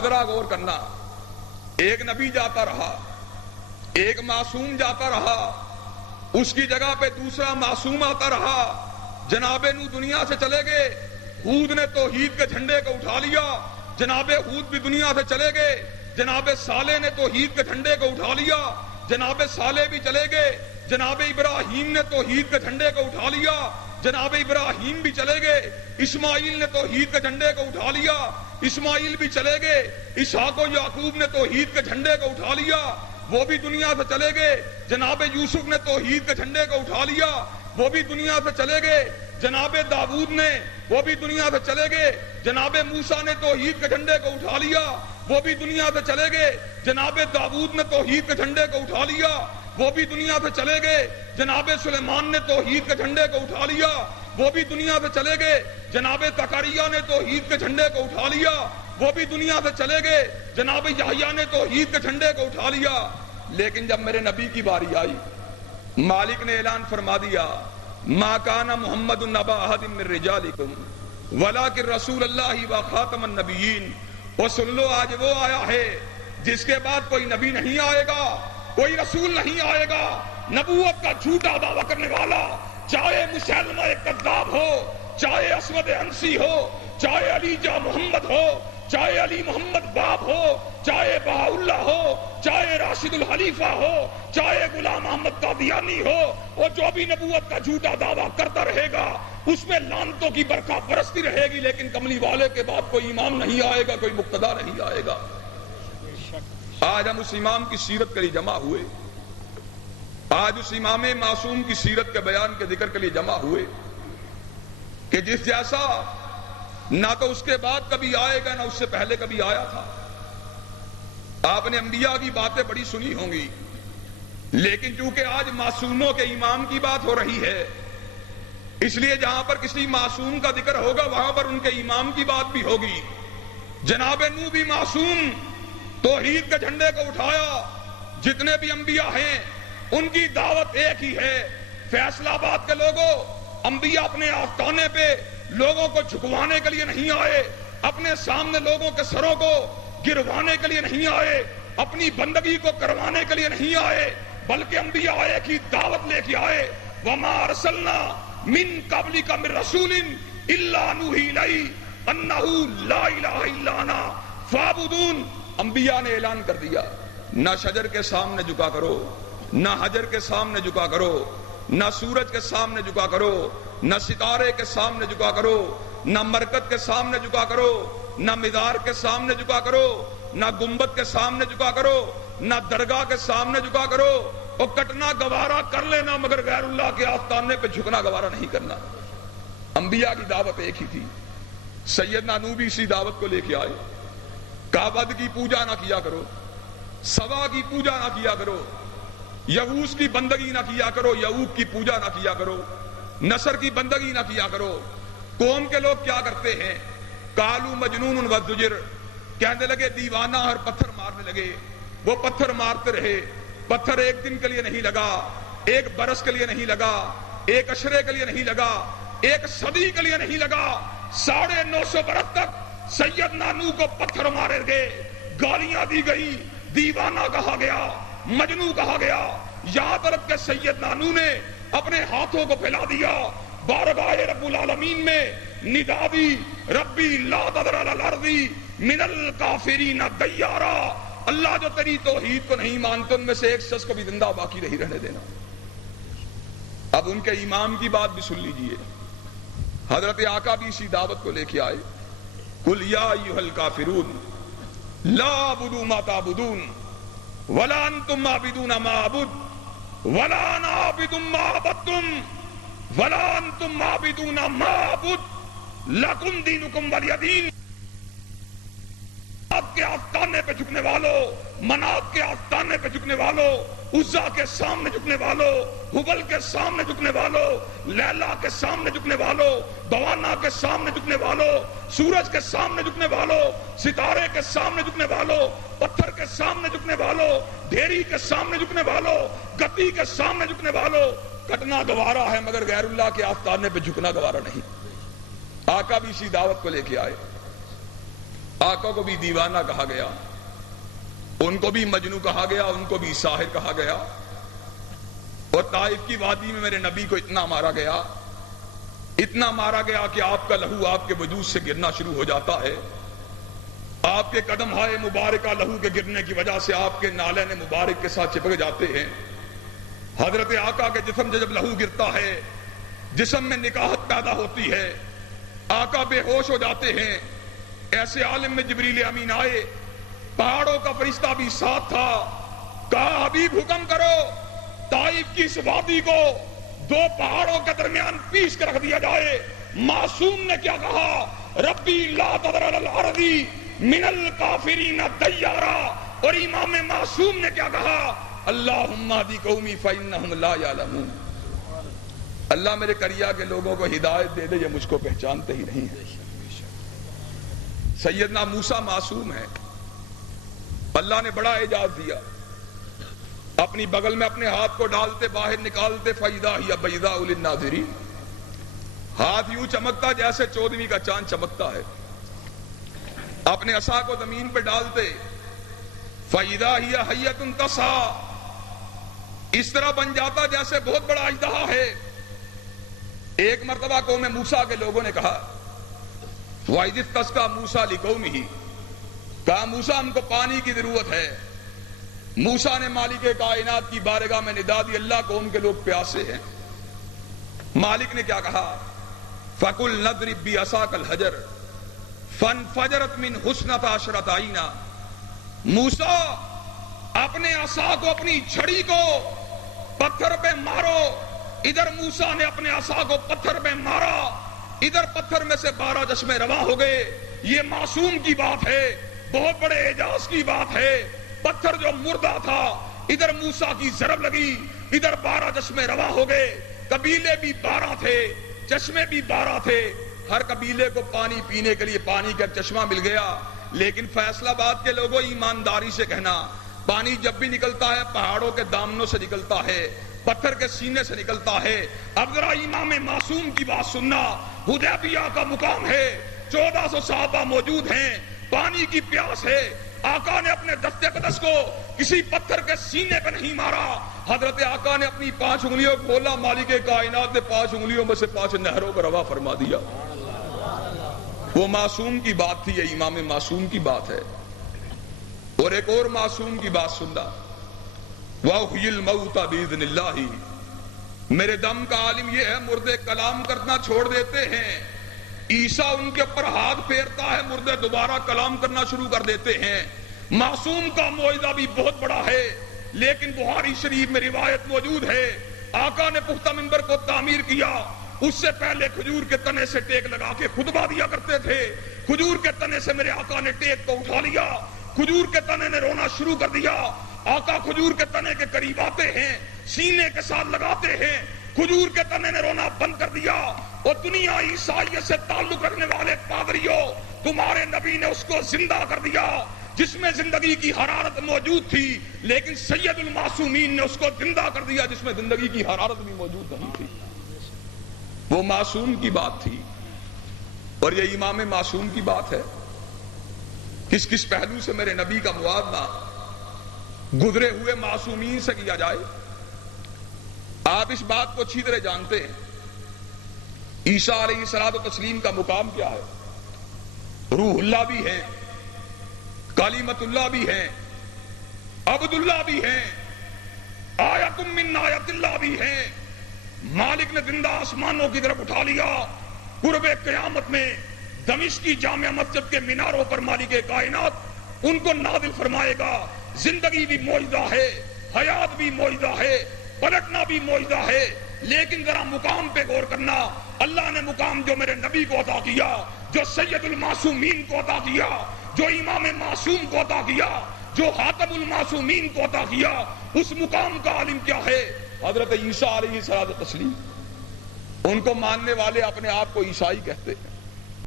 اور ذرا غور کرنا، ایک نبی جاتا رہا، ایک معصوم جاتا رہا، اس کی جگہ پہ دوسرا معصوم آتا رہا، جناب نو دنیا سے چلے گئے، ہود نے توحید کے جھنڈے کو اٹھا لیا، جناب ہود بھی دنیا سے چلے گئے، جناب صالح نے توحید کے جھنڈے کو اٹھا لیا، جناب صالح بھی چلے گئے، جناب ابراہیم نے توحید کے جھنڈے کو اٹھا لیا، جناب ابراہیم بھی چلے گئے، اسماعیل نے توحید کے جھنڈے کو اٹھا لیا، اسماعیل بھی چلے گئے، اسحاق و یعقوب نے توحید کے جھنڈے کو اٹھا لیا، وہ بھی دنیا سے چلے گئے، جناب یوسف نے توحید کے جھنڈے کو اٹھا لیا، وہ بھی دنیا سے چلے گئے، جناب داؤد نے وہ بھی دنیا سے چلے گئے، جناب موسیٰ نے توحید کے جھنڈے کو اٹھا لیا، وہ بھی دنیا سے چلے گئے، جناب داؤد نے توحید کے جھنڈے کو اٹھا لیا، وہ بھی دنیا سے چلے گئے، جناب سلیمان نے توحید کے جھنڈے کو اٹھا لیا، وہ بھی دنیا سے چلے گئے، جناب زکریا نے توحید کے جھنڈے کو اٹھا لیا، وہ بھی دنیا سے چلے گئے، جناب یحییٰ نے توحید کے جھنڈے کو اٹھا لیا۔ لیکن جب میرے نبی کی باری آئی، مالک نے اعلان فرما دیا، ما کان محمد نبا احد من رجالکم ولکن رسول اللہ و خاتم النبیین۔ وہ سن لو، آج وہ آیا ہے جس کے بعد کوئی نبی نہیں آئے گا، کوئی رسول نہیں آئے گا، نبوت کا جھوٹا دعویٰ کرنے والا، چاہے مسلمہ کذاب ہو، چاہے اسود انسی ہو، چاہے علی جا محمد ہو، چاہے علی محمد باب ہو، چاہے بہاء اللہ ہو، چاہے راشد الخلیفہ ہو، چاہے غلام احمد قادیانی ہو، وہ جو بھی نبوت کا جھوٹا دعویٰ کرتا رہے گا اس میں لعنتوں کی برکھا برستی رہے گی، لیکن کملی والے کے بعد کوئی امام نہیں آئے گا، کوئی مقتدا نہیں آئے گا۔ آج ہم اس امام کی سیرت کے لیے جمع ہوئے، آج اس امام معصوم کی سیرت کے بیان کے ذکر کے لیے جمع ہوئے کہ جس جیسا نہ تو اس کے بعد کبھی آئے گا نہ اس سے پہلے کبھی آیا تھا۔ آپ نے انبیاء کی باتیں بڑی سنی ہوں گی، لیکن چونکہ آج معصوموں کے امام کی بات ہو رہی ہے، اس لیے جہاں پر کسی معصوم کا ذکر ہوگا وہاں پر ان کے امام کی بات بھی ہوگی۔ جناب نوح بھی معصوم، توحید کے جھنڈے کو اٹھایا، جتنے بھی انبیاء ہیں ان کی دعوت ایک ہی ہے۔ فیصل آباد کے لوگوں، انبیاء اپنے آستانے پہ لوگوں کو جھکوانے کے لیے نہیں آئے، اپنے سامنے لوگوں کے سروں کو گروانے کے لیے نہیں آئے، اپنی بندگی کو کروانے کے لیے نہیں آئے، بلکہ انبیاء ایک ہی دعوت لے کے آئے۔ وما ارسلنا من قبلک من رسول الا نوحی الیہ انہ لا الہ الا انا فاعبدون۔ انبیاء نے اعلان کر دیا، نہ شجر کے سامنے جھکا کرو، نہ حجر کے سامنے جھکا کرو، نہ سورج کے سامنے جھکا کرو، نہ ستارے کے سامنے جھکا کرو، نہ مرکز کے سامنے جھکا کرو، نہ مزار کے سامنے جھکا کرو، نہ گنبد کے سامنے جھکا کرو، نہ درگاہ کے سامنے جھکا کرو، اور کٹنا گوارا کر لینا مگر غیر اللہ کے آستانے پہ جھکنا گوارا نہیں کرنا۔ انبیاء کی دعوت ایک ہی تھی۔ سیدنا نوح بھی اسی دعوت کو لے کے آئے، کعبہ کی پوجا نہ کیا کرو، سوا کی پوجا نہ کیا کرو، یغوث کی بندگی نہ کیا کرو، یعوق کی پوجا نہ کیا کرو، نصر کی بندگی نہ کیا کرو۔ قوم کے لوگ کیا کرتے ہیں؟ قالوا مجنون وازدجر، کہنے لگے دیوانہ، اور پتھر مارنے لگے۔ وہ پتھر مارتے رہے، پتھر ایک دن کے لیے نہیں لگا، ایک برس کے لیے نہیں لگا، ایک عشرے کے لیے نہیں لگا، ایک صدی کے لیے نہیں لگا، 950 برس تک سیدنا نوح کو پتھر مارے گئے، گالیاں دی گئی، دیوانہ کہا گیا، مجنون کہا گیا، یہاں تک کہ سیدنا نوح نے اپنے ہاتھوں کو پھیلا دیا، بارگاہ رب العالمین میں ندا دی، ربی لا تذر علی الارض من الکافرین دیارا، اللہ جو تیری توحید کو نہیں مانتے ان میں سے ایک شخص کو بھی زندہ باقی نہیں رہنے دینا۔ اب ان کے امام کی بات بھی سن لیجئے، حضرت آقا بھی اسی دعوت کو لے کے آئے، قل یا ایھا الکافرون لا اعبد ما تعبدون ولا انتم عابدون ما اعبد ولا انا عابد ما عبدتم ولا انتم عابدون ما اعبد لکم دینکم ولی دین۔ منات کے آستانے پہ جھکنے والوں، منات کے آستانے پہ جھکنے والوں، عزا کے سامنے جھکنے والوں، حبل کے سامنے جھکنے والوں، لیلا کے سامنے جھکنے والوں، بوانا کے سامنے جھکنے والوں، سورج کے سامنے جھکنے والوں، ستارے کے سامنے جھکنے والوں، پتھر کے سامنے جھکنے والوں، ڈھیری کے سامنے جھکنے والوں، گدی کے سامنے جھکنے والوں، کٹنا گوارا ہے مگر غیر اللہ کے آستانے پہ جھکنا گوارا نہیں۔ آقا بھی اسی دعوت کو لے کے آئے، آقا کو بھی دیوانہ کہا گیا، ان کو بھی مجنو کہا گیا، ان کو بھی ساحر کہا گیا، اور طائف کی وادی میں میرے نبی کو اتنا مارا گیا، اتنا مارا گیا کہ آپ کا لہو آپ کے وجود سے گرنا شروع ہو جاتا ہے۔ آپ کے قدم ہائے مبارکہ لہو کے گرنے کی وجہ سے آپ کے نالین مبارک کے ساتھ چپک جاتے ہیں۔ حضرت آقا کے جسم سے جب لہو گرتا ہے، جسم میں نکاہت پیدا ہوتی ہے، آقا بے ہوش ہو جاتے ہیں۔ ایسے عالم میں جبریل امین آئے، پہاڑوں کا فرشتہ بھی ساتھ تھا، کہا حبیب حکم کرو طائف کی اس وادی کو دو پہاڑوں کے درمیان پیس کر رکھ دیا جائے۔ معصوم نے کیا کہا؟ ربی لا تذر علی الارض من الکافرین دیارا، اور امام معصوم نے کیا کہا؟ اللہم اہد قومی فانہم لا یعلمون۔ اللہ میرے کریا کے لوگوں کو ہدایت دے دے، یہ مجھ کو پہچانتے ہی نہیں ہیں۔ سیدنا موسیٰ معصوم ہے، اللہ نے بڑا اعجاز دیا، اپنی بغل میں اپنے ہاتھ کو ڈالتے باہر نکالتے فَإِذَا هِيَ بَيْضَاءُ لِلنَّاظِرِينَ، ہاتھ یوں چمکتا جیسے 14ویں کا چاند چمکتا ہے۔ اپنے عصا کو زمین پہ ڈالتے فَإِذَا هِيَ حَيَّةٌ تَسْعَىٰ، اس طرح بن جاتا جیسے بہت بڑا اژدہا ہے۔ ایک مرتبہ قوم موسیٰ کے لوگوں نے کہا وَإِذِ اسْتَسْقَىٰ مُوسَىٰ لِقَوْمِهِ، کہا موسیٰ ہم کو پانی کی ضرورت ہے۔ موسیٰ نے مالک کائنات کی بارگاہ میں ندا دی، اللہ قوم کے لوگ پیاسے ہیں۔ مالک نے کیا کہا؟ فَقُلْ نَضْرِبْ بِعَصَاكَ الْحَجَرَ فَانْفَجَرَتْ مِنْ حُسْنَتَ عَشْرَةَ عَيْنًا، موسیٰ اپنے عصا کو، اپنی چھڑی کو پتھر پہ مارو۔ ادھر موسیٰ نے اپنے عصا کو پتھر پہ مارا، ادھر پتھر میں سے 12 چشمے رواں ہو گئے۔ یہ معصوم کی بات ہے، بہت بڑے اعجاز کی بات ہے۔ پتھر جو مردہ تھا، ادھر موسیٰ کی ضرب لگی، ادھر 12 چشمے رواں ہو گئے۔ قبیلے بھی 12 تھے، چشمے بھی 12 تھے، ہر قبیلے کو پانی پینے کے لیے پانی کا چشمہ مل گیا۔ لیکن فیصل آباد کے لوگوں ایمانداری سے کہنا، پانی جب بھی نکلتا ہے پہاڑوں کے دامنوں سے نکلتا ہے، پتھر کے سینے سے نکلتا ہے۔ اب ذرا امام معصوم کی بات سننا، حدیبیہ کا مقام ہے، 1400 صحابہ موجود ہیں، پانی کی پیاس ہے۔ آقا نے اپنے دست اقدس کو کسی پتھر کے سینے پہ نہیں مارا، حضرت آقا نے اپنی 5 انگلیوں کو کھولا، مالک کائنات نے 5 انگلیوں میں سے 5 نہروں کو روا فرما دیا۔ وہ معصوم کی بات تھی، یہ امام معصوم کی بات ہے۔ اور ایک اور معصوم کی بات سننا، وَأُحْيِي الْمَوْتَ بِإِذْنِ اللَّهِ، میرے دم کا عالم یہ ہے، مردے کلام کرنا چھوڑ دیتے ہیں، عیسیٰ ان کے اوپر ہاتھ پھیرتا ہے، مردے دوبارہ کلام کرنا شروع کر دیتے ہیں۔ معصوم کا معجزہ بھی بہت بڑا ہے، لیکن بخاری شریف میں روایت موجود ہے، آقا نے پختہ منبر کو تعمیر کیا، اس سے پہلے کھجور کے تنے سے ٹیک لگا کے خطبہ دیا کرتے تھے۔ کھجور کے تنے سے میرے آقا نے ٹیک کو اٹھا لیا، کھجور کے تنے نے رونا شروع کر دیا۔ آقا کھجور کے تنے کے قریب آتے ہیں، سینے کے ساتھ لگاتے ہیں، کھجور کے تنے نے رونا بند کر دیا۔ اور دنیا عیسائیت سے تعلق رکھنے والے پادریوں، تمہارے نبی نے اس کو زندہ کر دیا، جس میں زندگی کی حرارت موجود تھی، لیکن سید المعصومین نے اس کو زندہ کر دیا جس میں زندگی کی حرارت بھی موجود نہیں تھی۔ وہ معصوم کی بات تھی، اور یہ امام معصوم کی بات ہے۔ کس کس پہلو سے میرے نبی کا موازنہ گزرے ہوئے معصومین سے کیا جائے؟ آپ اس بات کو اچھی طرح جانتے ہیں، عیسیٰ علیہ الصلوۃ والتسلیم کا مقام کیا ہے؟ روح اللہ بھی ہے، کلمۃ اللہ بھی ہے، عبد اللہ بھی ہے، آیت من آیت اللہ بھی ہے۔ مالک نے زندہ آسمانوں کی طرف اٹھا لیا، قرب قیامت میں دمشق کی جامع مسجد کے میناروں پر مالک کائنات ان کو نازل فرمائے گا۔ زندگی بھی معجزہ ہے، حیات بھی معجزہ ہے، پلٹنا بھی معجزہ ہے، لیکن ذرا مقام پہ غور کرنا۔ اللہ نے مقام جو میرے نبی کو عطا کیا، جو سید المعصومین کو عطا کیا، جو امام معصوم کو عطا کیا، جو خاتم المعصومین کو عطا کیا، اس مقام کا عالم کیا ہے؟ حضرت عیسیٰ علیہ السلام۔ ان کو ماننے والے اپنے آپ کو عیسائی کہتے ہیں،